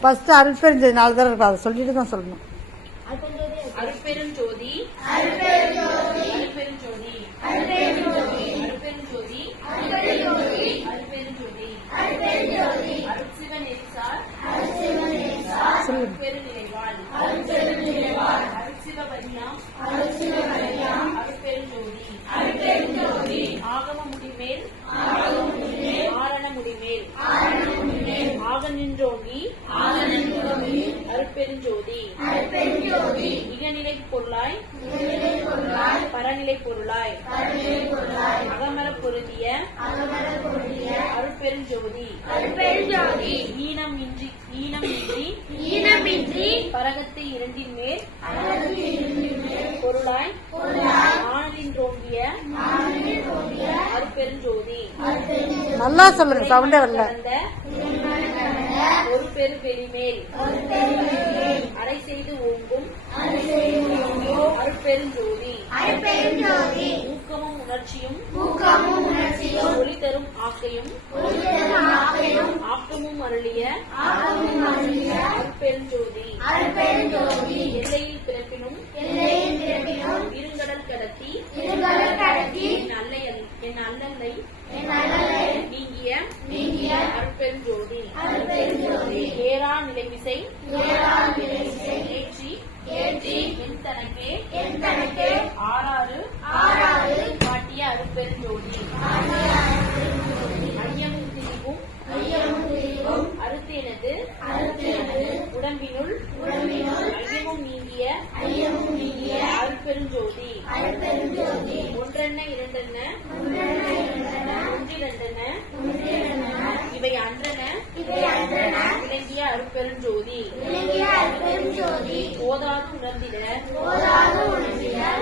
First பெருஞ்சது நாலு தடவை இருக்கும் அதை சொல்லிட்டு தான் சொல்லணும். அருட்பெருஞ்சோதி அருட்பெருஞ்சோதி அருட்பெருஞ்சோதி அருட்பெருஞ்சோதி சொல்லுங்க முடிமேல் ஆக நின்றோங்கி அருட்பெருஞ்சோதி இகநிலை பொருளாய். பரநிலை பொருளாய். அகமர பொருந்திய. அருட்பெருஞ்சோதி ஈனம் இன்றி ஈனம் இன்றி. பரகத்தை இரண்டின் மேல். பொருளாய். ஆனலின் ரோங்கிய அருட்பெருஞ்சோதி நல்லா சொல்லுங்க சவுண்டே வரல. ஒரு பெரு வெளிமேல் அடை செய்து ஓங்கும் அருட்பெருஞ்சோதி ஊக்கமும் உணர்ச்சியும் ஒளி தரும் ஆக்கையும் ஆக்கமும் அருளிய அருட்பெருஞ்சோதி எல்லையில் நீங்கிய அருட்பெருஞ்சோதி ஏறா நிலைமிசை ஏற்றி. என் தனக்கே. ஆறாறு. காட்டிய அருட்பெருஞ்சோதி ஐயமும் திரிவும். அறுத்தேனது. உடம்பினுள். ஐயமும் நீங்கிய. அருட்பெருஞ்சோதி ஒன்றென்ன இரண்டென்ன? ஒன்றிரண்டன இவை அன்றன. விளங்கிய அருப்பெருஞ்சோதி அருப்பெருஞ்சோதி போதாது உணர்ந்திட.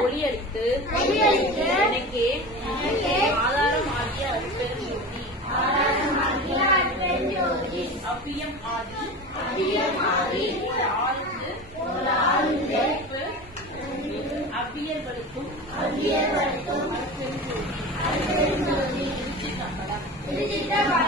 ஒளியளித்து. எனக்கே ஆதாரமாகிய அருப்பெருஞ்சோதி அப்பியம் ஆதி. அப்பியம் ஆதி. 你自己叫吧。